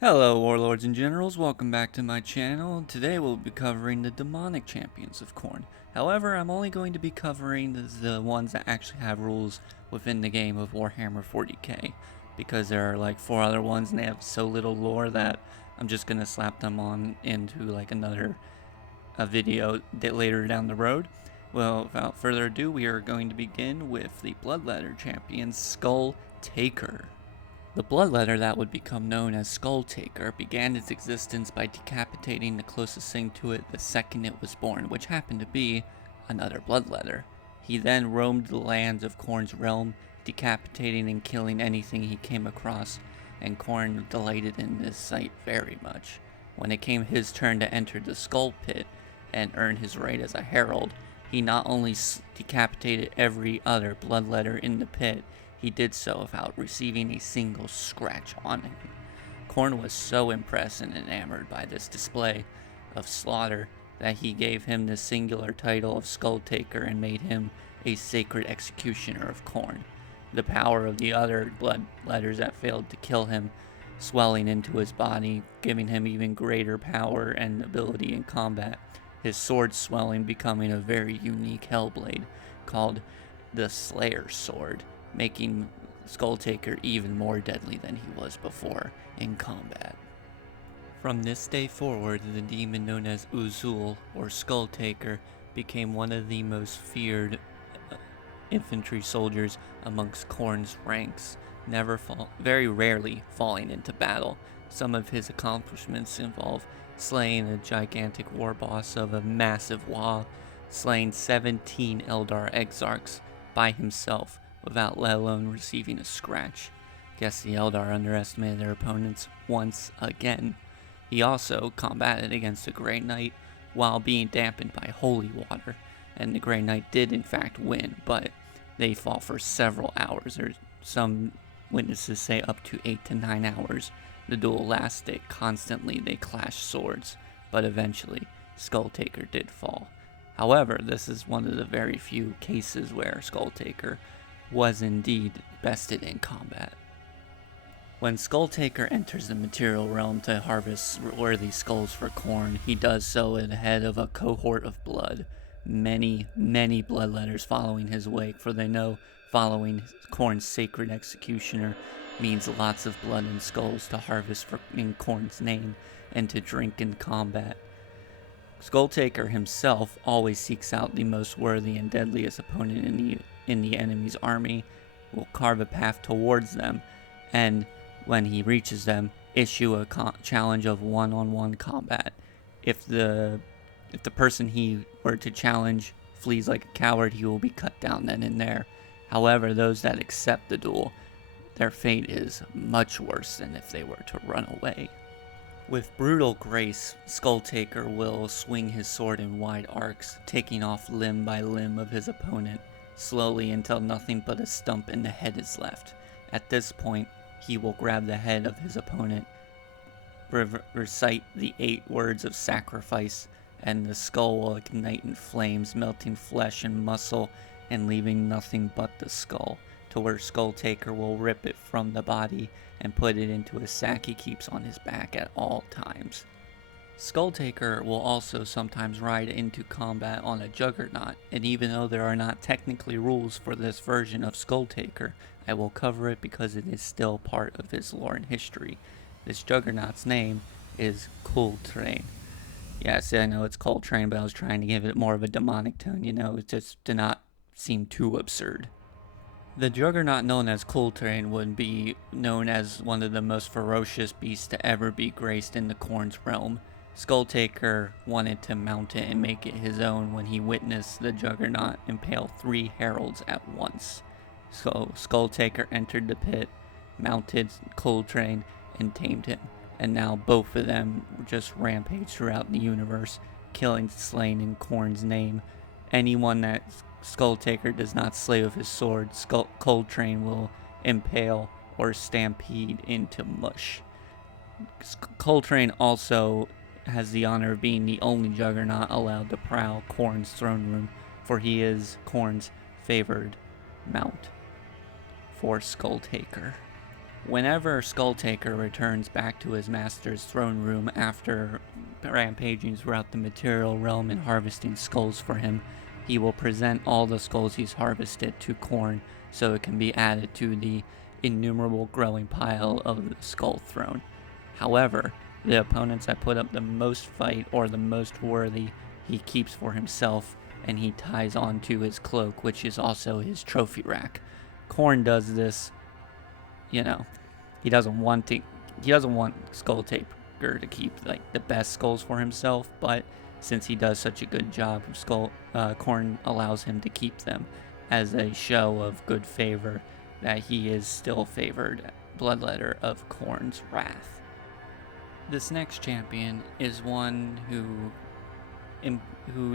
Hello Warlords and Generals, welcome back to my channel. Today we'll be covering the demonic champions of Khorne. However, I'm only going to be covering the ones that actually have rules within the game of Warhammer 40k, because there are like 4 other ones and they have so little lore that I'm just going to slap them on into like another video later down the road. Well, without further ado, we are going to begin with the Bloodletter champion, Skull Taker. The bloodletter that would become known as Skull Taker began its existence by decapitating the closest thing to it the second it was born, which happened to be another bloodletter. He then roamed the lands of Khorne's realm, decapitating and killing anything he came across, and Khorne delighted in this sight very much. When it came his turn to enter the Skull Pit and earn his right as a herald, he not only decapitated every other bloodletter in the pit, he did so without receiving a single scratch on him. Khorne was so impressed and enamored by this display of slaughter that he gave him the singular title of Skull Taker and made him a sacred executioner of Khorne. The power of the other bloodletters that failed to kill him swelling into his body, giving him even greater power and ability in combat, his sword swelling becoming a very unique hellblade called the Slayer's Sword, making Skull Taker even more deadly than he was before in combat. From this day forward, the demon known as Uzul, or Skull Taker, became one of the most feared infantry soldiers amongst Khorne's ranks, very rarely falling into battle. Some of his accomplishments involve slaying a gigantic war boss of a massive Waaagh, slaying 17 Eldar Exarchs by himself, without let alone receiving a scratch. Guess the Eldar underestimated their opponents once again. He also combated against the Grey Knight while being dampened by holy water, and the Grey Knight did in fact win, but they fought for several hours, or some witnesses say up to 8 to 9 hours. The duel lasted constantly, they clashed swords, but eventually Skull Taker did fall. However, this is one of the very few cases where Skull Taker was indeed bested in combat. When Skull Taker enters the material realm to harvest worthy skulls for Khorne, he does so at the head of a cohort of blood. Many bloodletters following his wake, for they know following Khorne's sacred executioner means lots of blood and skulls to harvest in Khorne's name and to drink in combat. Skull Taker himself always seeks out the most worthy and deadliest opponent in the enemy's army, will carve a path towards them, and when he reaches them, issue a challenge of one-on-one combat. If the person he were to challenge flees like a coward, he will be cut down then and there. However, those that accept the duel, their fate is much worse than if they were to run away. With brutal grace, Skull Taker will swing his sword in wide arcs, taking off limb by limb of his opponent, slowly until nothing but a stump and the head is left. At this point, he will grab the head of his opponent, recite the 8 words of sacrifice, and the skull will ignite in flames, melting flesh and muscle and leaving nothing but the skull, to where Skull Taker will rip it from the body and put it into a sack he keeps on his back at all times. Skull Taker will also sometimes ride into combat on a Juggernaut, and even though there are not technically rules for this version of Skull Taker, I will cover it because it is still part of his lore and history. This Juggernaut's name is Khorne. Yes, I know it's Coltrane, but I was trying to give it more of a demonic tone, it just did not seem too absurd. The Juggernaut known as Khorne would be known as one of the most ferocious beasts to ever be graced in the Khorne's realm. Skull Taker wanted to mount it and make it his own when he witnessed the Juggernaut impale 3 heralds at once. So Skull Taker entered the pit, mounted Khorne, and tamed him, and now both of them just rampage throughout the universe, killing slain in Khorne's name. Anyone that Skull Taker does not slay with his sword, Khorne will impale or stampede into mush. Khorne also has the honor of being the only Juggernaut allowed to prowl Khorne's throne room, for he is Khorne's favored mount for Skull Taker. Whenever Skulltaker returns back to his master's throne room after rampaging throughout the material realm and harvesting skulls for him, he will present all the skulls he's harvested to Khorne so it can be added to the innumerable growing pile of the skull throne. However, the opponents that put up the most fight or the most worthy, he keeps for himself, and he ties onto his cloak, which is also his trophy rack. Khorne does this, he doesn't want Skulltaker to keep like the best skulls for himself, but since he does such a good job of Khorne allows him to keep them as a show of good favor that he is still favored bloodletter of Khorne's wrath. This next champion is one who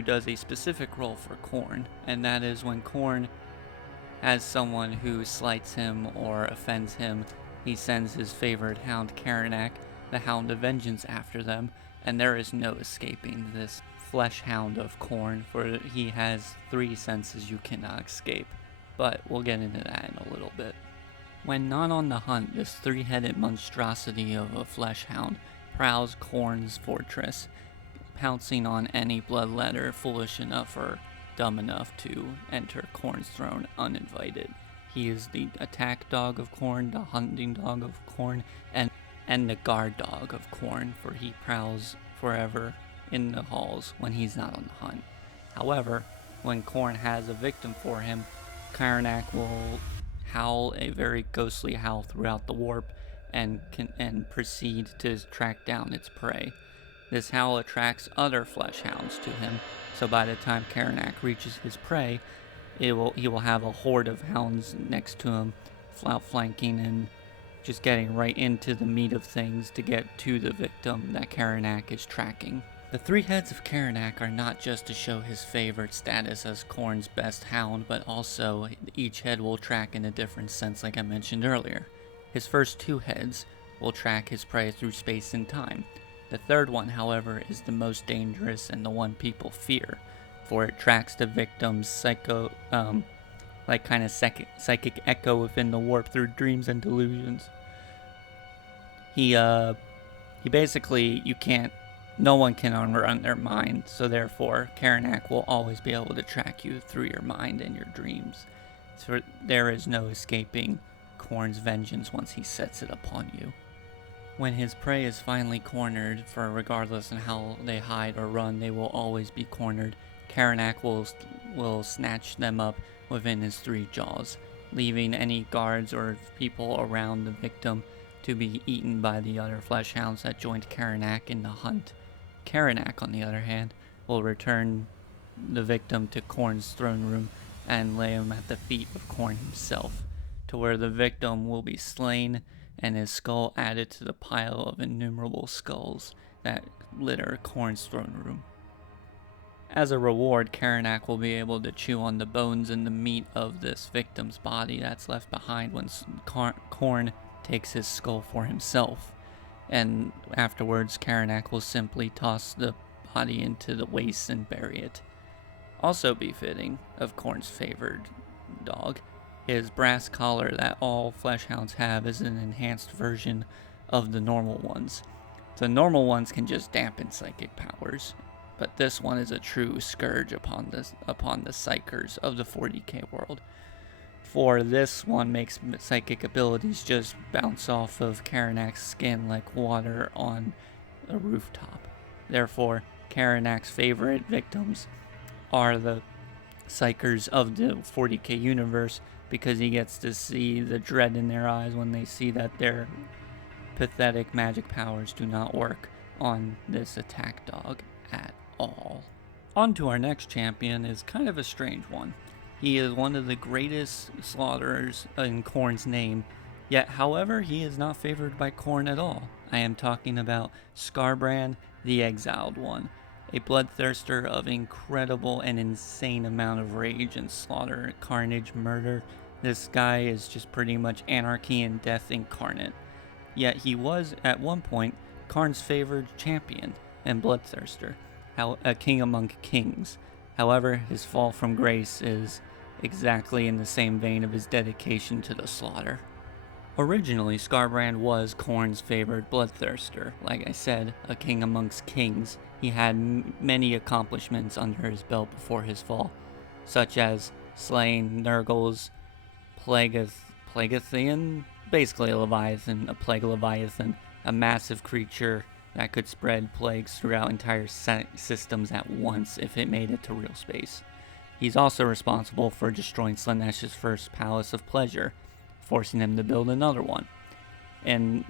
does a specific role for Khorne, and that is when Khorne has someone who slights him or offends him, he sends his favorite hound Karanak, the Hound of Vengeance, after them, and there is no escaping this flesh hound of Khorne, for he has 3 senses you cannot escape, but we'll get into that in a little bit. When not on the hunt, this 3-headed monstrosity of a flesh hound prowls Khorne's fortress, pouncing on any bloodletter foolish enough or dumb enough to enter Khorne's throne uninvited. He is the attack dog of Khorne, the hunting dog of Khorne, and the guard dog of Khorne, for he prowls forever in the halls when he's not on the hunt. However, when Khorne has a victim for him, Karanak will howl a very ghostly howl throughout the warp and proceed to track down its prey. This howl attracts other flesh hounds to him, so by the time Karanak reaches his prey, he will have a horde of hounds next to him, outflanking and just getting right into the meat of things to get to the victim that Karanak is tracking. The 3 heads of Karanak are not just to show his favorite status as Khorne's best hound, but also each head will track in a different sense like I mentioned earlier. His first 2 heads will track his prey through space and time. The third one, however, is the most dangerous and the one people fear, for it tracks the victim's psychic echo within the warp through dreams and delusions. He basically, no one can outrun their mind, so therefore Karanak will always be able to track you through your mind and your dreams. So there is no escaping Khorne's vengeance once he sets it upon you. When his prey is finally cornered, for regardless of how they hide or run, they will always be cornered, Karanak will snatch them up within his 3 jaws, leaving any guards or people around the victim to be eaten by the other flesh hounds that joined Karanak in the hunt. Karanak, on the other hand, will return the victim to Khorne's throne room and lay him at the feet of Khorne himself, to where the victim will be slain and his skull added to the pile of innumerable skulls that litter Khorne's throne room. As a reward, Karanak will be able to chew on the bones and the meat of this victim's body that's left behind when Khorne takes his skull for himself, and afterwards Karanak will simply toss the body into the waste and bury it. Also befitting of Khorne's favored dog, his brass collar that all fleshhounds have is an enhanced version of the normal ones. The normal ones can just dampen psychic powers, but this one is a true scourge upon the psychers of the 40k world. For this one makes psychic abilities just bounce off of Karanak's skin like water on a rooftop. Therefore, Karanak's favorite victims are the psychers of the 40k universe, because he gets to see the dread in their eyes when they see that their pathetic magic powers do not work on this attack dog at all. On to our next champion is kind of a strange one. He is one of the greatest slaughterers in Khorne's name, yet however he is not favored by Khorne at all. I am talking about Skarbrand, the Exiled One, a bloodthirster of incredible and insane amount of rage and slaughter, carnage, murder. This guy is just pretty much anarchy and death incarnate. Yet he was, at one point, Khorne's favored champion and bloodthirster, a king among kings. However, his fall from grace is exactly in the same vein of his dedication to the slaughter. Originally, Skarbrand was Khorne's favored bloodthirster. Like I said, a king amongst kings. He had many accomplishments under his belt before his fall, such as slaying Nurgle's Plagueithian, basically a Leviathan, a plague Leviathan, a massive creature that could spread plagues throughout entire systems at once if it made it to real space. He's also responsible for destroying Slanesh's first Palace of Pleasure, forcing him to build another one. And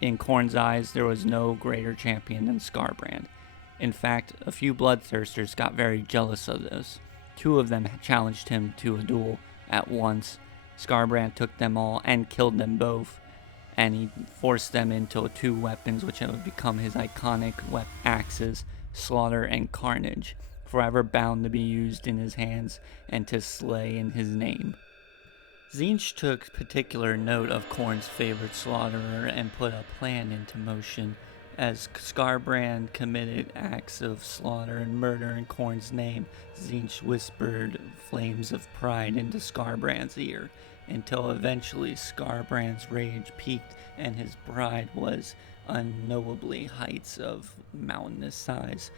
in Khorne's eyes, there was no greater champion than Skarbrand. In fact, a few bloodthirsters got very jealous of this. Two of them challenged him to a duel at once. Skarbrand took them all and killed them both, and he forced them into two weapons which would become his iconic axes, Slaughter and Carnage, forever bound to be used in his hands and to slay in his name. Tzeentch took particular note of Khorne's favorite slaughterer and put a plan into motion. As Skarbrand committed acts of slaughter and murder in Khorne's name, Tzeentch whispered flames of pride into Skarbrand's ear, until eventually Skarbrand's rage peaked and his pride was unknowably heights of mountainous size.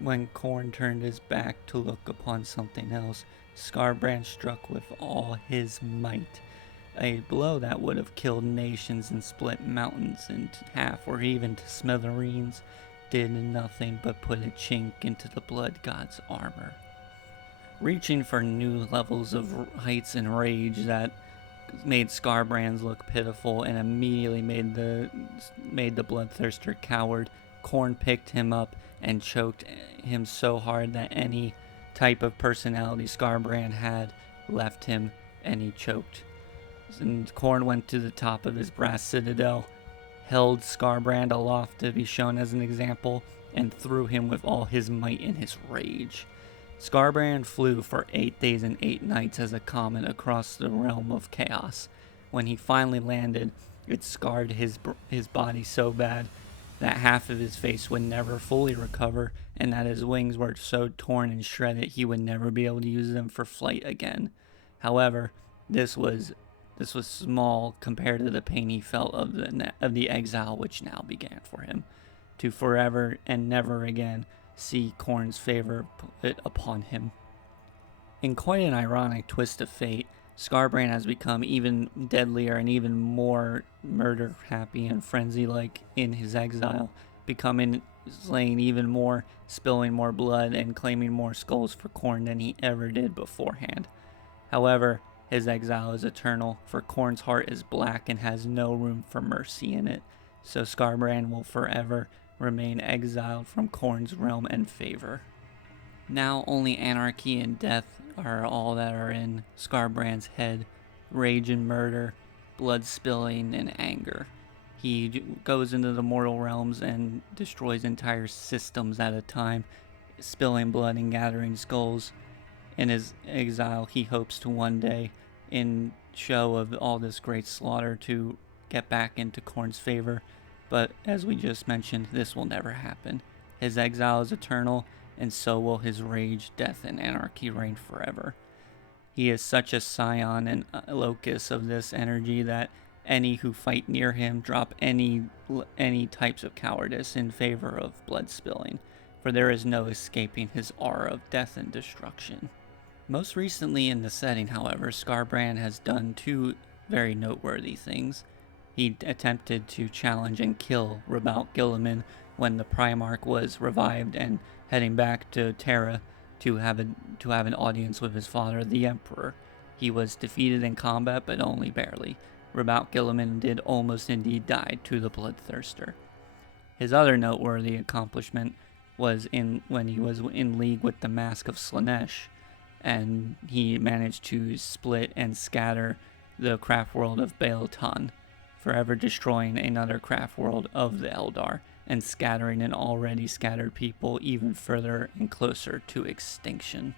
When Khorne turned his back to look upon something else, Skarbrand struck with all his might. A blow that would have killed nations and split mountains in half or even to smithereens did nothing but put a chink into the blood god's armor. Reaching for new levels of heights and rage that made Skarbrand look pitiful and immediately made the bloodthirster coward, Khorne picked him up and choked him so hard that any type of personality Skarbrand had left him, and he choked. And Khorne went to the top of his brass citadel, held Skarbrand aloft to be shown as an example, and threw him with all his might in his rage. Skarbrand flew for 8 days and 8 nights as a comet across the realm of chaos. When he finally landed, it scarred his body so bad that half of his face would never fully recover, and that his wings were so torn and shredded he would never be able to use them for flight again. However, this was small compared to the pain he felt of the exile which now began for him, to forever and never again see Khorne's favor put upon him. In quite an ironic twist of fate, Skarbrand has become even deadlier and even more murder-happy and frenzy-like in his exile, slaying even more, spilling more blood, and claiming more skulls for Khorne than he ever did beforehand. However, his exile is eternal, for Khorne's heart is black and has no room for mercy in it, so Skarbrand will forever remain exiled from Khorne's realm and favor. Now only anarchy and death are all that are in Skarbrand's head, rage and murder, blood spilling and anger. He goes into the mortal realms and destroys entire systems at a time, spilling blood and gathering skulls. In his exile, he hopes to one day, in show of all this great slaughter, to get back into Khorne's favor, but as we just mentioned, this will never happen. His exile is eternal, and so will his rage, death, and anarchy reign forever. He is such a scion and locus of this energy that any who fight near him drop any types of cowardice in favor of blood spilling, for there is no escaping his aura of death and destruction. Most recently in the setting, however, Skarbrand has done two very noteworthy things. He attempted to challenge and kill Rabaut Guilliman when the Primarch was revived and heading back to Terra to have an audience with his father, the Emperor. He was defeated in combat, but only barely. Rabaut Guilliman did almost indeed die to the Bloodthirster. His other noteworthy accomplishment was when he was in league with the Mask of Slaanesh, and he managed to split and scatter the craft world of Bael'tan, forever destroying another craft world of the Eldar, and scattering an already scattered people even further and closer to extinction.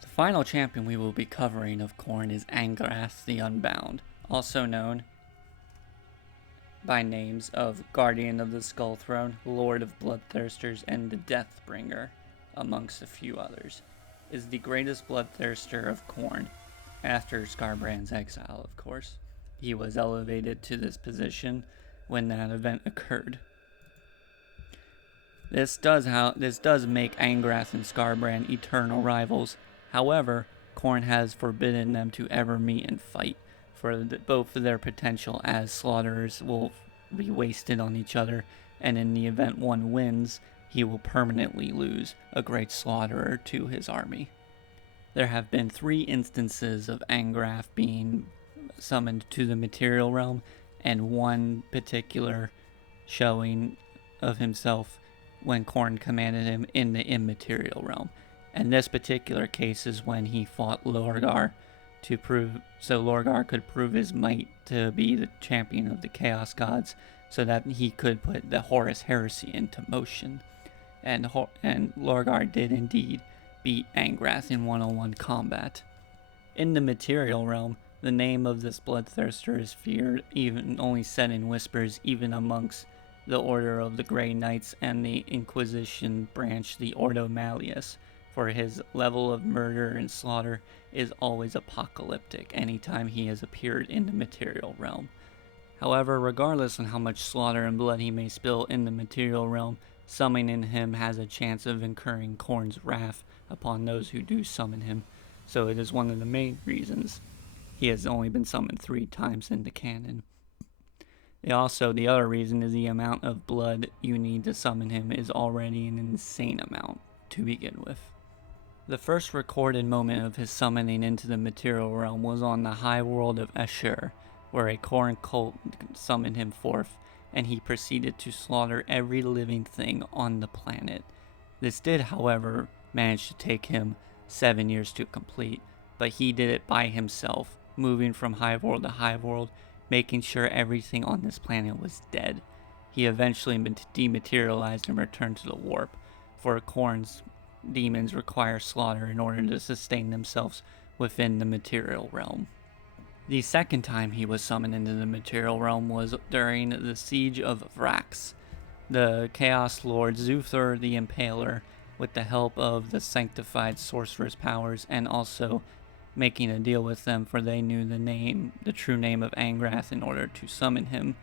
The final champion we will be covering of Khorne is Angrath the Unbound, also known by names of Guardian of the Skull Throne, Lord of Bloodthirsters, and the Deathbringer, amongst a few others, is the greatest bloodthirster of Khorne, after Skarbrand's exile, of course. he was elevated to this position when that event occurred. This does make Angrath and Skarbrand eternal rivals. However, Khorne has forbidden them to ever meet and fight, for both of their potential as slaughterers will be wasted on each other, and in the event one wins, he will permanently lose a great slaughterer to his army. There have been 3 instances of Angrath being summoned to the material realm, and 1 particular showing of himself when Khorne commanded him in the immaterial realm. And this particular case is when he fought Lorgar so Lorgar could prove his might to be the champion of the Chaos Gods, so that he could put the Horus heresy into motion. And Lorgar did indeed beat Angrath in one-on-one combat. In the material realm, the name of this bloodthirster is feared, even only said in whispers, even amongst the Order of the Grey Knights and the Inquisition branch, the Ordo Malleus, for his level of murder and slaughter is always apocalyptic anytime he has appeared in the material realm. However, regardless of how much slaughter and blood he may spill in the material realm, summoning him has a chance of incurring Khorne's wrath upon those who do summon him, so it is one of the main reasons he has only been summoned 3 times in the canon. The other reason is the amount of blood you need to summon him is already an insane amount to begin with. The first recorded moment of his summoning into the material realm was on the high world of Ashur, where a Khorne cult summoned him forth, and he proceeded to slaughter every living thing on the planet. This did, however, manage to take him 7 years to complete, but he did it by himself, moving from high world to high world, making sure everything on this planet was dead. He eventually dematerialized and returned to the warp, for Khorne's demons require slaughter in order to sustain themselves within the material realm. The second time he was summoned into the material realm was during the Siege of Vrax. The Chaos Lord Zuthor the Impaler, with the help of the sanctified sorcerer's powers, and also making a deal with them, for they knew the true name of Angrath in order to summon him,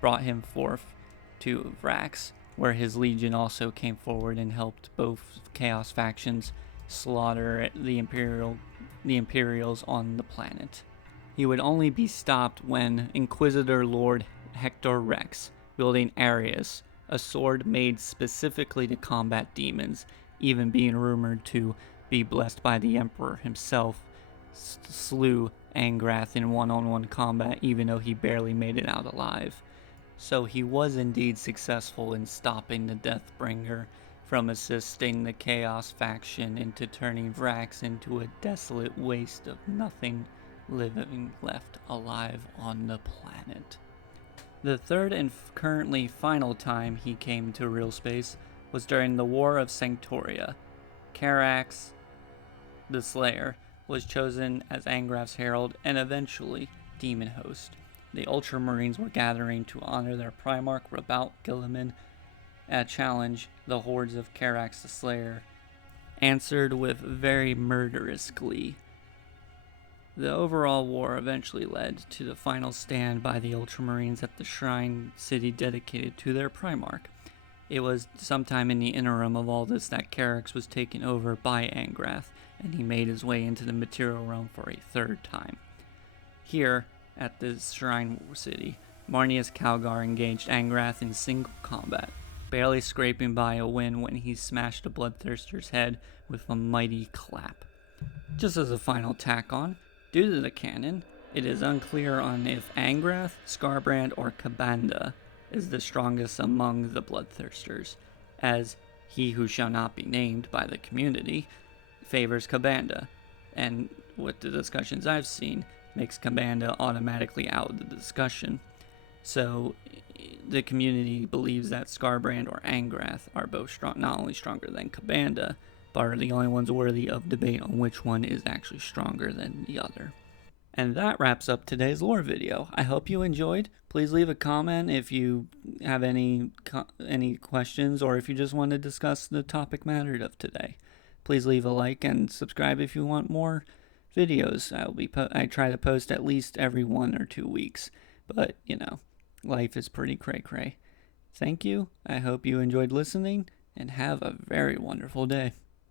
brought him forth to Vrax, where his legion also came forward and helped both Chaos factions slaughter the Imperials on the planet. He would only be stopped when Inquisitor Lord Hector Rex, wielding Arius, a sword made specifically to combat demons, even being rumored to be blessed by the Emperor himself, slew Angrath in one-on-one combat, even though he barely made it out alive. So he was indeed successful in stopping the Deathbringer from assisting the Chaos faction into turning Vrax into a desolate waste of nothing living left alive on the planet. The third and currently final time he came to real space was during the War of Sanctoria. Karanak the Slayer was chosen as Angrath's herald and eventually demon host. The Ultramarines were gathering to honor their Primarch Rabaut Guilliman. A challenge, the hordes of Karanak the Slayer answered with very murderous glee. The overall war eventually led to the final stand by the Ultramarines at the shrine city dedicated to their Primarch. It was sometime in the interim of all this that Karanak was taken over by Angrath, and he made his way into the material realm for a 3rd time. Here, at the shrine city, Marneus Calgar engaged Angrath in single combat, barely scraping by a win when he smashed the Bloodthirster's head with a mighty clap. Just as a final tack on, due to the canon, it is unclear on if Angrath, Skarbrand, or Kabanda is the strongest among the Bloodthirsters, as he who shall not be named by the community favors Kabanda, and with the discussions I've seen, makes Kabanda automatically out of the discussion. So the community believes that Skarbrand or Angrath are both not only stronger than Kabanda, but are the only ones worthy of debate on which one is actually stronger than the other. And that wraps up today's lore video. I hope you enjoyed. Please leave a comment if you have any questions, or if you just want to discuss the topic matter of today. Please leave a like and subscribe if you want more videos. I try to post at least every 1 or 2 weeks, but life is pretty cray-cray. Thank you. I hope you enjoyed listening, and have a very wonderful day.